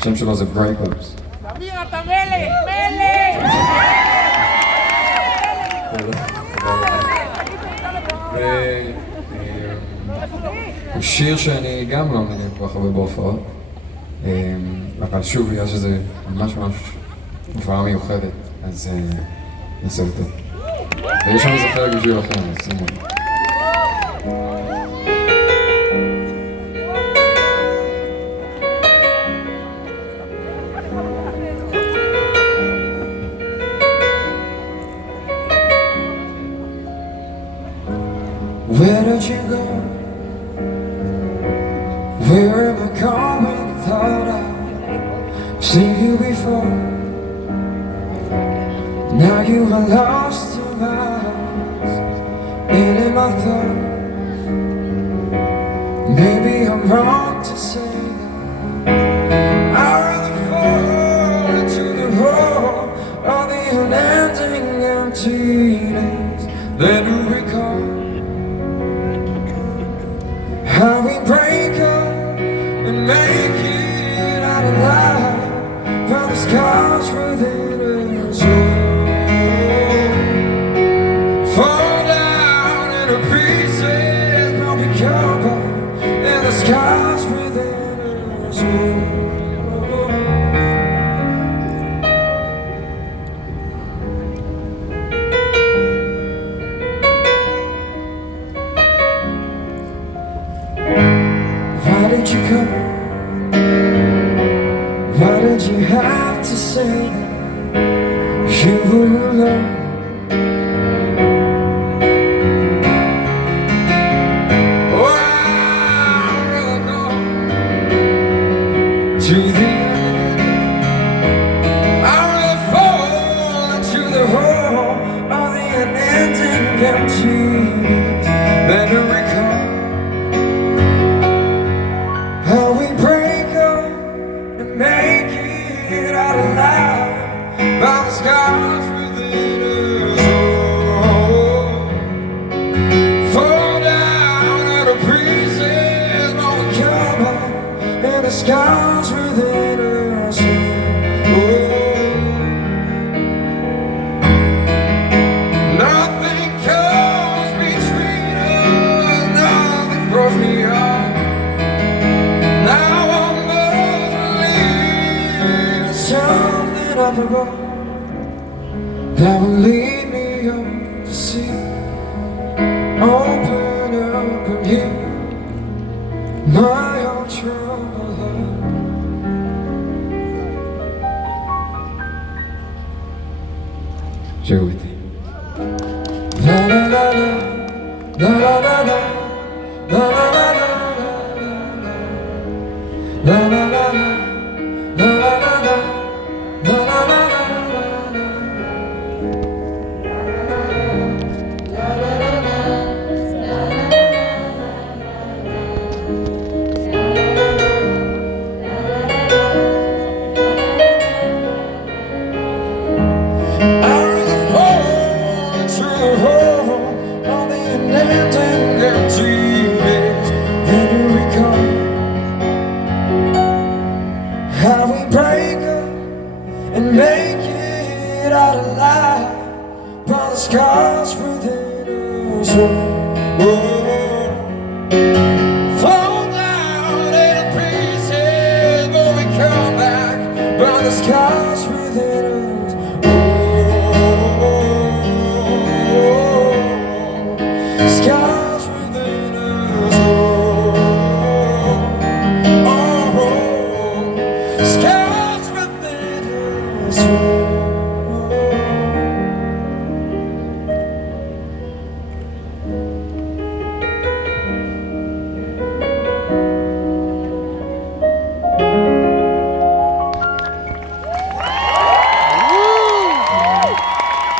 השם שלו זה Breakups. תמיר, אתה מלך! מלך! הוא שיר שאני גם לא מנגן כל כך הרבה בהופעות, אבל שוב, בגלל שזה ממש הופעה מיוחדת, אז נעשה אותו. ויש שם איזה חלק בשביל אחר, אז שימו לי. Where did you go? Where am I going? Thought I've seen you before. Now you are lost to my eyes, and in my thoughts. Maybe I'm wrong to say that I'd rather fall into the hole of the unending emptiness than to recall how we break up and make it out alive. Found the scars within us all. Fall down into pieces, now we come up. And the scars within us all. Why did you come? Why did you have to say that you were alone? Oh, I'd rather go to the end. I'd rather fall into the hole of the unending emptiness than to recall how we break up and make it out alive by the scars within us all. Fall down into pieces, but we come up, and the scars within us all. Nothing comes between us, nothing throws me off. Now I must believe in something up above that will lead me up to see. Open up and hear my own troubled heart. שירו איתי.